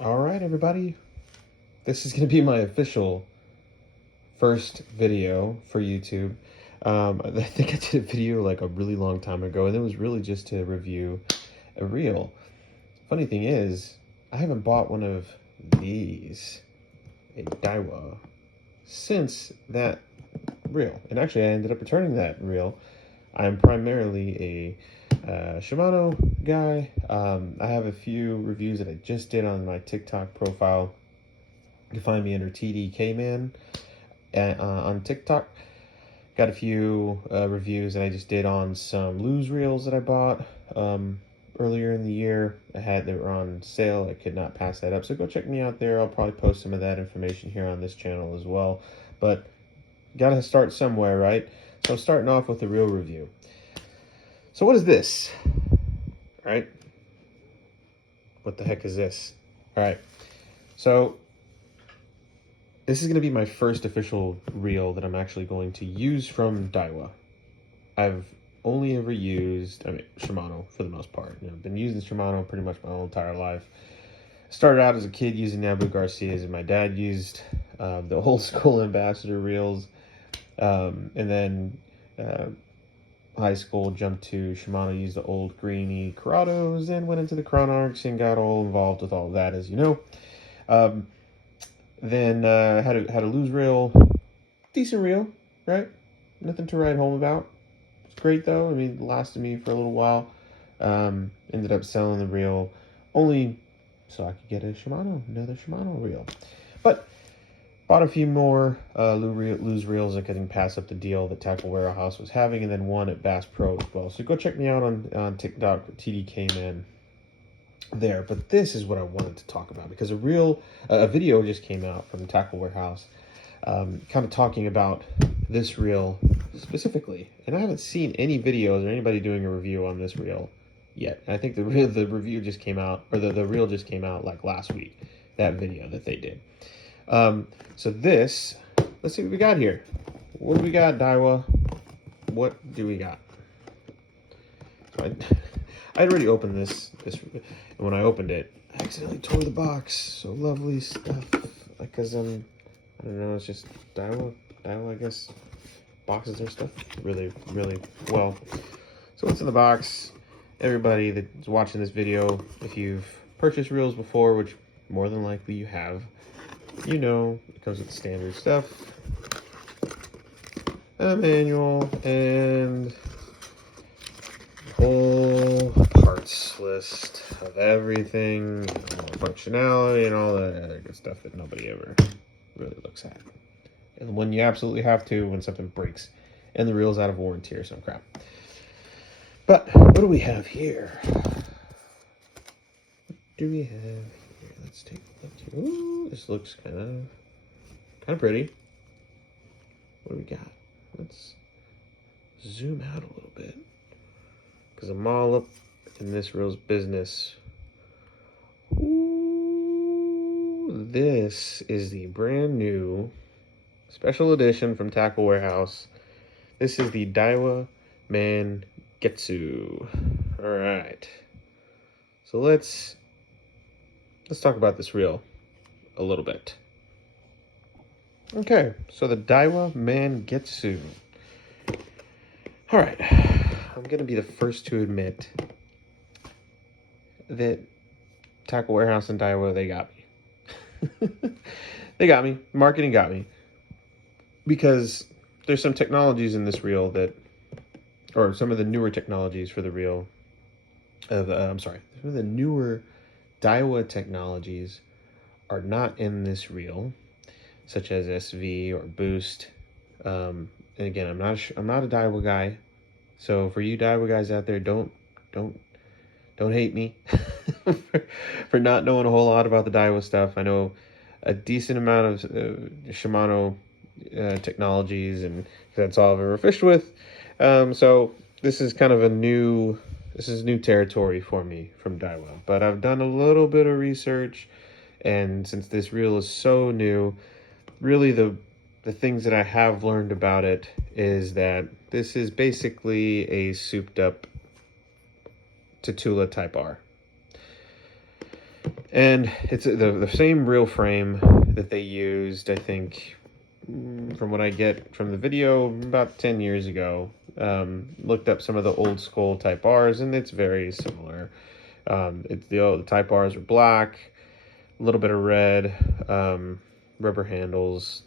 All right, everybody. This is going to be my official first video for YouTube. I think I did a video like a really long time ago, and it was really just to review a reel. Funny thing is, I haven't bought one of these, a Daiwa, since that reel. And actually, I ended up returning that reel. I'm primarily a Shimano guy. I have a few reviews that I just did on my TikTok profile. You can find me under TDKman on TikTok. Got a few reviews that I just did on some luge reels that I bought earlier in the year. They were on sale. I could not pass that up. So go check me out there. I'll probably post some of that information here on this channel as well. But gotta start somewhere, right? So I'm starting off with a reel review. So what is this? All right. What the heck is this? All right. So this is going to be my first official reel that I'm actually going to use from Daiwa. I've only ever used, Shimano for the most part. I've been using Shimano pretty much my whole entire life. Started out as a kid using Nabu Garcias, and my dad used the old school Ambassador reels. And then high school, jumped to Shimano, used the old greeny Corrados, and went into the Chronarchs and got all involved with all of that, as you know. Then had a luge reel, decent reel, right? Nothing to write home about. It's great though. I mean, it lasted me for a little while. Ended up selling the reel only so I could get another Shimano reel. But bought a few more luge reels. I couldn't pass up the deal that Tacklewarehouse was having, and then one at Bass Pro as well. So go check me out on TikTok, TDKman. There, but this is what I wanted to talk about, because a video just came out from Tacklewarehouse, kind of talking about this reel specifically, and I haven't seen any videos or anybody doing a review on this reel yet. I think the review just came out, or the reel just came out like last week, that video that they did. So this, let's see what we got here. What do we got, Daiwa? What do we got? So I'd already opened this, and when I opened it, I accidentally tore the box. So lovely stuff. Because I don't know, it's just Daiwa, I guess, boxes their stuff really, really well. So what's in the box? Everybody that's watching this video, if you've purchased reels before, which more than likely you have, you know, it comes with the standard stuff. A manual and whole parts list of everything, functionality, and all that other good stuff that nobody ever really looks at. And when you absolutely have to, when something breaks and the reel's out of warranty or some crap. But what do we have here? Let's take a look here. Ooh, this looks kind of pretty. What do we got? Let's zoom out a little bit, because I'm all up in this reel's business. Ooh, this is the brand new special edition from Tacklewarehouse. This is the Daiwa Mangetsu. All right. So let's talk about this reel a little bit. Okay, so the Daiwa Mangetsu. All right. I'm going to be the first to admit that Tacklewarehouse and Daiwa, they got me. They got me. Marketing got me. Because there's some technologies in this reel or some of the newer technologies for the reel, some of the newer Daiwa technologies are not in this reel, such as SV or Boost. And again, I'm not a Daiwa guy. So for you Daiwa guys out there, don't hate me for not knowing a whole lot about the Daiwa stuff. I know a decent amount of Shimano technologies, and that's all I've ever fished with. So this is kind of new territory for me from Daiwa. But I've done a little bit of research, and since this reel is so new, really the things that I have learned about it is that this is basically a souped up Tatula Type R. And it's the same reel frame that they used, I think, from what I get from the video about 10 years ago. Looked up some of the old school Type R's, and it's very similar. The Type R's are black, a little bit of red, rubber handles,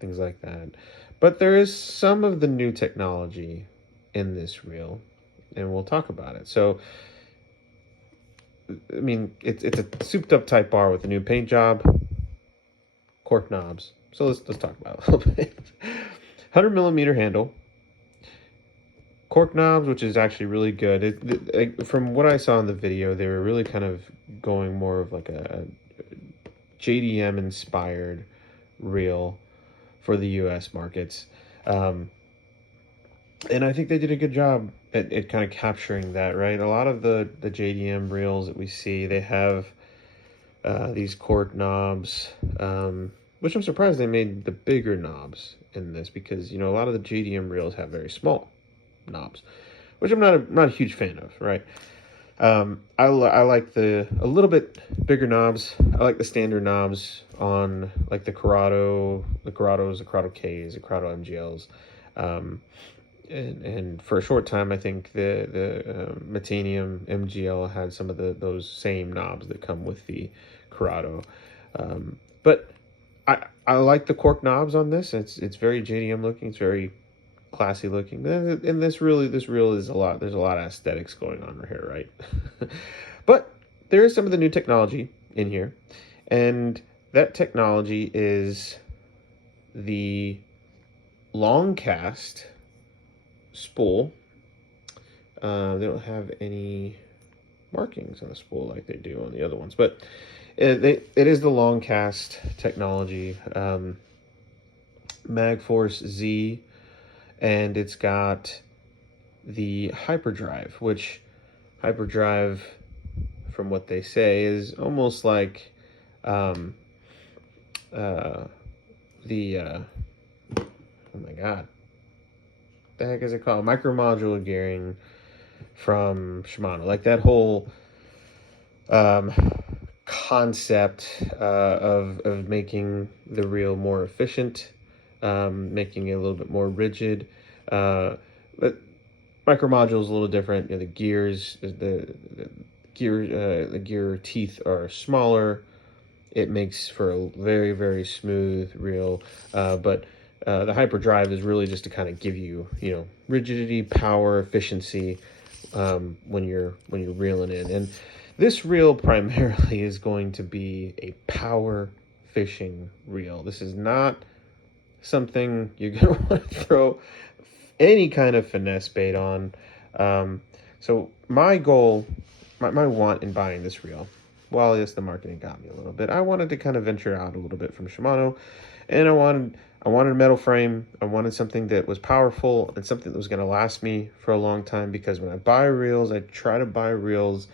things like that. But there is some of the new technology in this reel, and we'll talk about it. So, I mean, it's a souped up Type R with a new paint job, cork knobs. So let's talk about it a little bit. 100 millimeter handle, cork knobs, which is actually really good. From what I saw in the video, they were really kind of going more of like a JDM inspired reel for the U.S. markets. And I think they did a good job at kind of capturing that, right? A lot of the JDM reels that we see, they have these cork knobs, which I'm surprised they made the bigger knobs in this, because, you know, a lot of the JDM reels have very small knobs, which I'm not a huge fan of, right? I like a little bit bigger knobs. I like the standard knobs on like the Corrado, the Corrados, the Corrado Ks, the Corrado MGLs. And for a short time, I think the Metanium MGL had some of those same knobs that come with the Corrado. But I like the cork knobs on this. It's very JDM looking. It's very classy looking. And this reel is a lot. There's a lot of aesthetics going on here, right? But there is some of the new technology in here, and that technology is the long cast spool. They don't have any markings on the spool like they do on the other ones, but it is the long cast technology, Magforce Z, and it's got the hyperdrive, which hyperdrive, from what they say, is almost like the oh my god, the heck is it called? Micromodular gearing from Shimano. Like that whole concept of making the reel more efficient, making it a little bit more rigid. But micromodule is a little different. You know, the gears, the gear teeth are smaller. It makes for a very, very smooth reel. But the hyperdrive is really just to kind of give you, you know, rigidity, power, efficiency when you're reeling in. And this reel primarily is going to be a power fishing reel. This is not something you're going to want to throw any kind of finesse bait on. So my goal, my want in buying this reel, while yes, the marketing got me a little bit, I wanted to kind of venture out a little bit from Shimano, and I wanted a metal frame. I wanted something that was powerful and something that was going to last me for a long time, because when I buy reels, I try to buy reels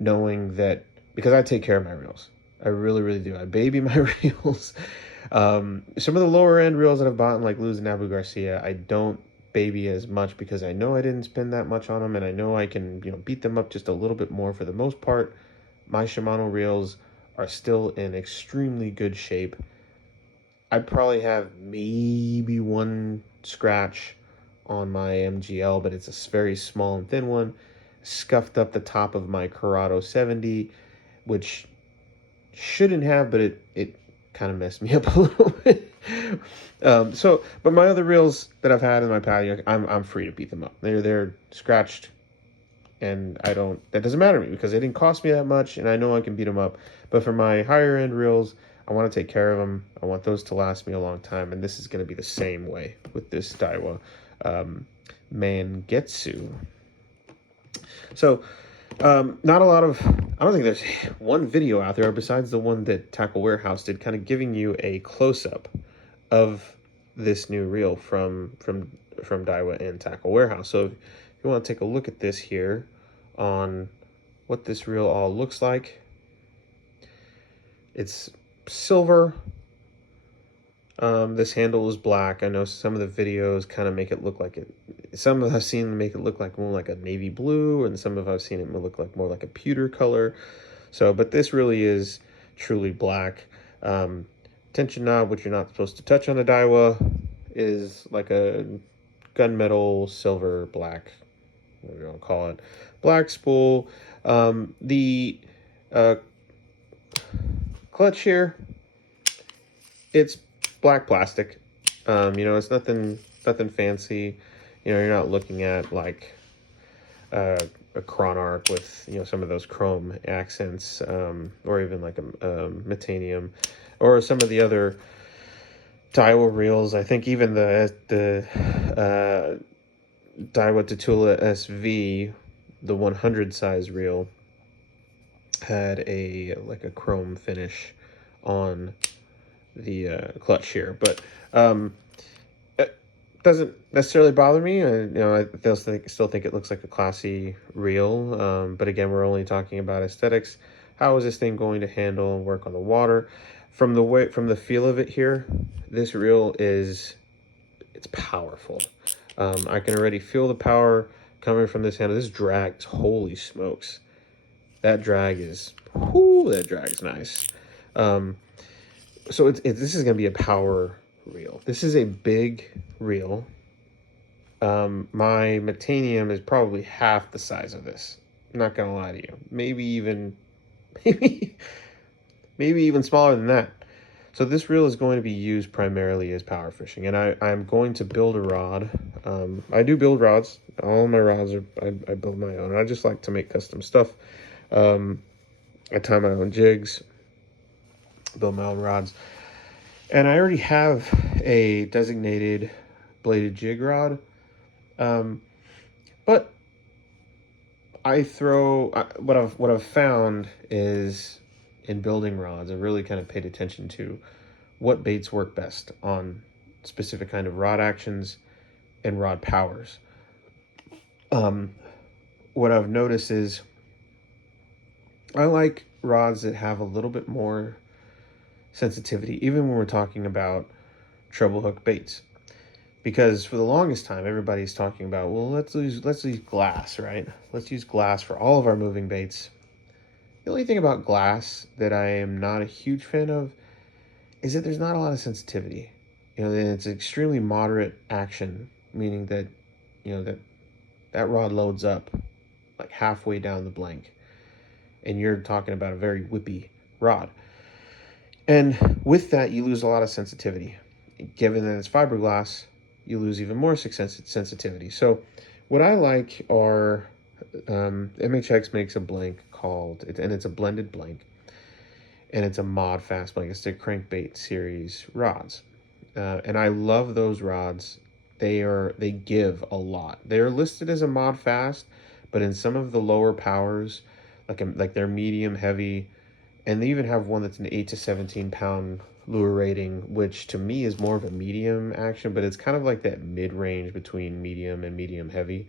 knowing that, because I take care of my reels. I really, really do. I baby my reels. Some of the lower end reels that I've bought, like Luz and Abu Garcia, I don't baby as much, because I know I didn't spend that much on them, and I know I can, you know, beat them up just a little bit more. For the most part, my Shimano reels are still in extremely good shape. I probably have maybe one scratch on my MGL, but it's a very small and thin one. Scuffed up the top of my Corrado 70, which shouldn't have, but it kind of messed me up a little bit. But my other reels that I've had in my patio, I'm free to beat them up. They're scratched, and that doesn't matter to me, because they didn't cost me that much, and I know I can beat them up. But for my higher end reels, I want to take care of them. I want those to last me a long time, and this is going to be the same way with this Daiwa Mangetsu. So, not a lot of, I don't think there's one video out there besides the one that Tacklewarehouse did, kind of giving you a close-up of this new reel from Daiwa and Tacklewarehouse. So if you want to take a look at this here on what this reel all looks like, it's silver. This handle is black. I know some of the videos kind of make it look like it. Some of I've seen make it look like more like a navy blue, and some of I've seen it look like more like a pewter color. So, but this really is truly black. Tension knob, which you're not supposed to touch on a Daiwa, is like a gunmetal silver black, whatever you want to call it, black spool. The uh, clutch here, it's black plastic. It's nothing fancy. You're not looking at like a Chronarch with some of those chrome accents, or even like a Metanium, or some of the other Daiwa reels. I think even the Daiwa Tatula SV, the 100 size reel, had a chrome finish on the clutch here, but it doesn't necessarily bother me. I still think it looks like a classy reel. But again, we're only talking about aesthetics. How is this thing going to handle and work on the water? From the feel of it here, this reel it's powerful. I can already feel the power coming from this handle. This drag, holy smokes, that drag is, that drag's nice. So this is going to be a power reel. This is a big reel. My Metanium is probably half the size of this. I'm not going to lie to you. Maybe, maybe even smaller than that. So this reel is going to be used primarily as power fishing, and I'm going to build a rod. I do build rods. All my rods I build my own. I just like to make custom stuff. I tie my own jigs, build my own rods. And I already have a designated bladed jig rod. But what I've found is in building rods, I really kind of paid attention to what baits work best on specific kind of rod actions and rod powers. What I've noticed is I like rods that have a little bit more sensitivity, even when we're talking about treble hook baits. Because for the longest time, everybody's talking about, well, let's use glass, right? Let's use glass for all of our moving baits. The only thing about glass that I am not a huge fan of is that there's not a lot of sensitivity. It's extremely moderate action, meaning that, that rod loads up like halfway down the blank, and you're talking about a very whippy rod. And with that, you lose a lot of sensitivity. Given that it's fiberglass, you lose even more sensitivity. So what I like are, MHX makes a blank and it's a blended blank, and it's a mod fast blank. It's the crankbait series rods. And I love those rods. They give a lot. They're listed as a mod fast, but in some of the lower powers, like they're medium heavy, and they even have one that's an 8 to 17 pound lure rating, which to me is more of a medium action, but it's kind of like that mid-range between medium and medium heavy.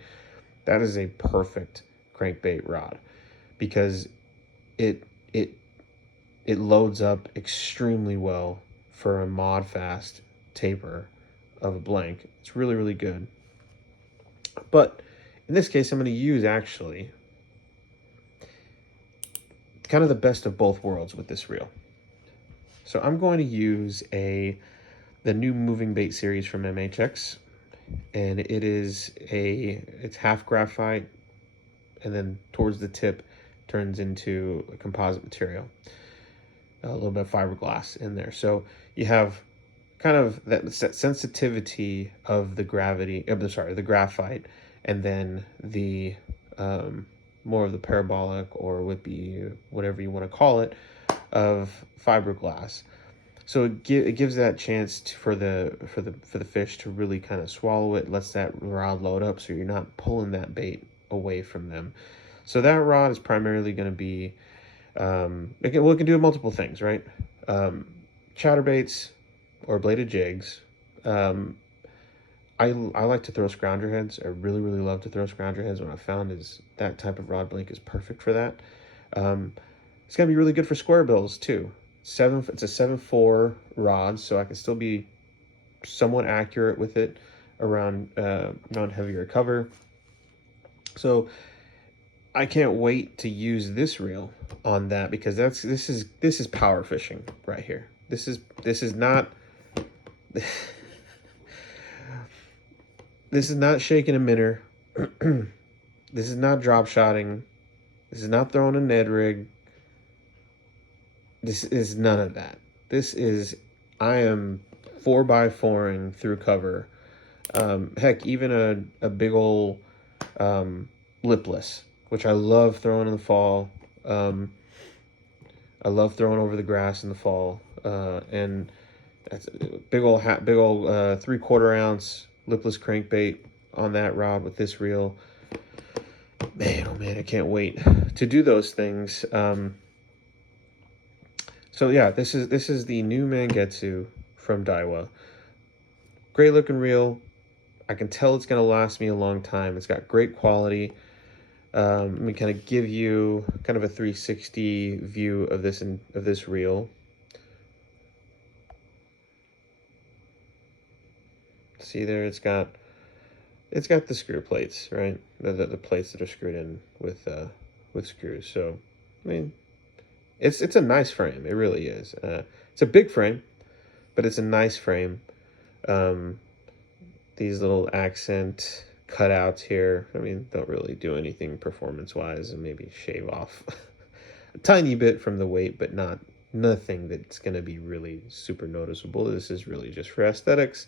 That is a perfect crankbait rod because it loads up extremely well for a mod fast taper of a blank. It's really, really good. But in this case, I'm going to use actually kind of the best of both worlds with this reel. So I'm going to use the new moving bait series from MHX, and it's half graphite, and then towards the tip turns into a composite material, a little bit of fiberglass in there. So you have kind of that sensitivity of the the graphite, and then the more of the parabolic or whippy, whatever you want to call it, of fiberglass. So it gives that chance for the fish to really kind of swallow it, lets that rod load up, so you're not pulling that bait away from them. So that rod is primarily going to be, it can do multiple things, right? Chatterbaits or bladed jigs. I like to throw scrounger heads. I really, really love to throw scrounger heads. What I found is that type of rod blink is perfect for that. It's going to be really good for square bills too. It's a 7.4 rod, so I can still be somewhat accurate with it around heavier cover. So I can't wait to use this reel on that, because this is power fishing right here. This is not this is not shaking a minnow. This is not drop shotting. This is not throwing a Ned rig. This is none of that. This is, I am 4x4ing through cover. Heck, even a big old lipless, which I love throwing in the fall. I love throwing over the grass in the fall. And that's a big old 3/4 ounce lipless crankbait on that rod with this reel. Man, oh man, I can't wait to do those things. So yeah, this is the new Mangetsu from Daiwa. Great looking reel. I can tell it's gonna last me a long time. It's got great quality. Let me kind of give you kind of a 360 view of this reel. See there, it's got the screw plates, right? The plates that are screwed in with screws. So, I mean, it's a nice frame. It really is. It's a big frame, but it's a nice frame. These little accent cutouts here, I mean, don't really do anything performance-wise, and maybe shave off a tiny bit from the weight, but nothing that's going to be really super noticeable. This is really just for aesthetics.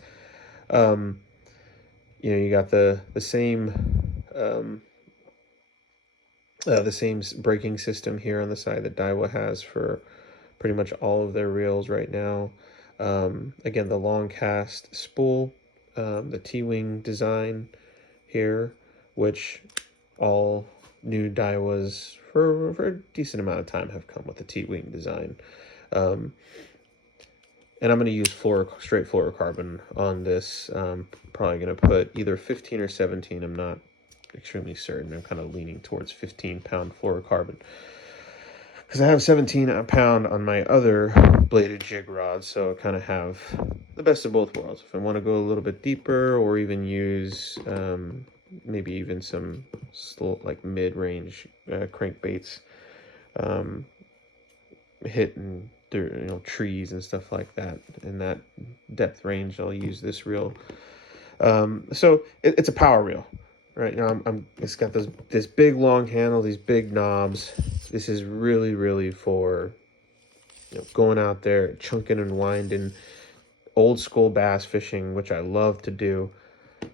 You got the same braking system here on the side that Daiwa has for pretty much all of their reels right now. Again, the long cast spool, the T-wing design here, which all new Daiwas for a decent amount of time have come with the T-wing design. And I'm going to use straight fluorocarbon on this. Probably going to put either 15 or 17. I'm not extremely certain. I'm kind of leaning towards 15-pound fluorocarbon, because I have 17-pound on my other bladed jig rod, so I kind of have the best of both worlds. If I want to go a little bit deeper, or even use maybe even some like mid-range crankbaits, hitting through trees and stuff like that, in that depth range, I'll use this reel. So it's a power reel, right? It's got this big long handle, these big knobs. This is really for going out there, chunking and winding, old school bass fishing, which I love to do.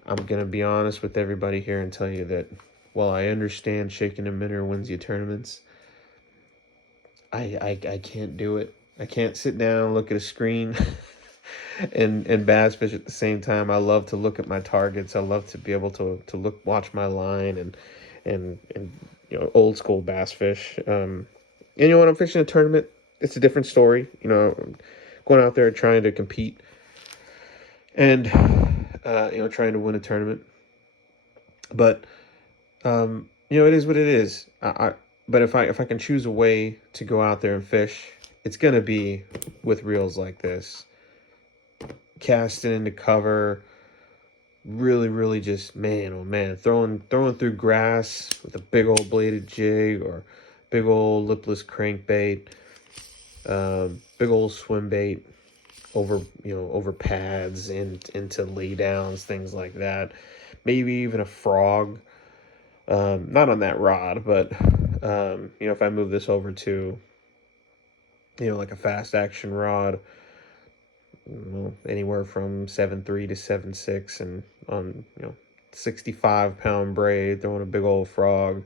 I'm gonna be honest with everybody here and tell you that while I understand shaking a minnow wins you tournaments, I can't do it. I can't sit down and look at a screen and bass fish at the same time. I love to look at my targets. I love to be able to watch my line and old school bass fish. And when I'm fishing a tournament, it's a different story. Going out there trying to compete and trying to win a tournament. But it is what it is. But if I can choose a way to go out there and fish, it's gonna be with reels like this, casting into cover, really just, man, oh man, throwing through grass with a big old bladed jig or big old lipless crankbait, big old swim bait over pads and into laydowns, things like that. Maybe even a frog. Not on that rod, but if I move this over to like a fast action rod, anywhere from 7.3 to 7.6, and on 65-pound braid, throwing a big old frog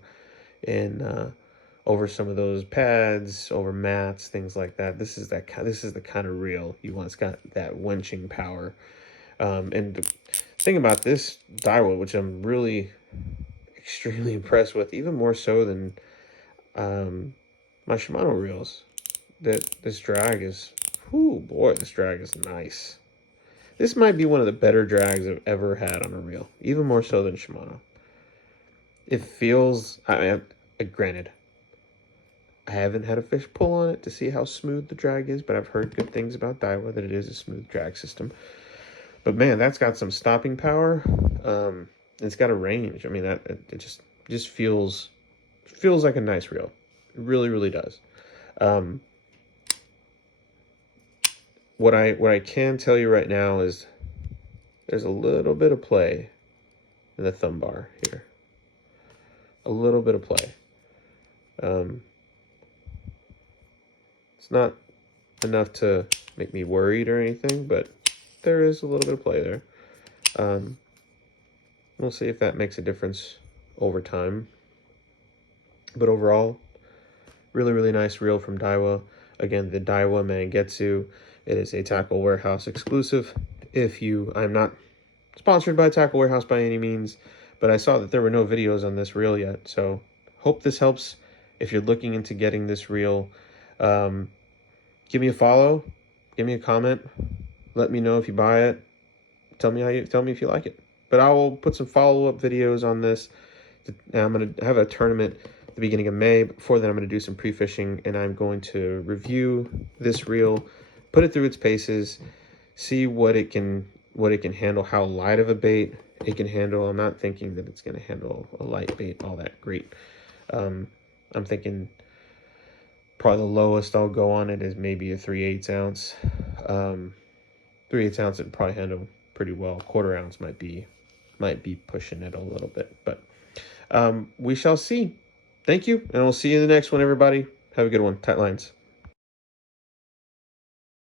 and over some of those pads, over mats, things like that. This is the kind of reel you want. It's got that winching power. And the thing about this Daiwa, which I'm really extremely impressed with, even more so than my Shimano reels, that this drag is, this drag is nice. This might be one of the better drags I've ever had on a reel, even more so than Shimano. It feels, granted, I haven't had a fish pull on it to see how smooth the drag is, but I've heard good things about Daiwa, that it is a smooth drag system. But man, that's got some stopping power. It's got a range. I mean, it just feels feels like a nice reel. It really, really does. What I can tell you right now is there's a little bit of play in the thumb bar here. A little bit of play. It's not enough to make me worried or anything, but there is a little bit of play there. We'll see if that makes a difference over time. But overall, really, really nice reel from Daiwa. Again, the Daiwa Mangetsu. It is a Tacklewarehouse exclusive. I'm not sponsored by Tacklewarehouse by any means, but I saw that there were no videos on this reel yet, so hope this helps. If you're looking into getting this reel, give me a follow, give me a comment, let me know if you buy it. Tell me if you like it. But I will put some follow-up videos on this. I'm going to have a tournament at the beginning of May. Before then, I'm going to do some pre-fishing, and I'm going to review this reel, put it through its paces, see what it can handle, how light of a bait it can handle. I'm not thinking that it's going to handle a light bait all that great. I'm thinking probably the lowest I'll go on it is maybe a 3/8 ounce. 3/8 ounce it probably handle pretty well. 1/4 ounce might be pushing it a little bit, but we shall see. Thank you, and we'll see you in the next one, everybody. Have a good one. Tight lines.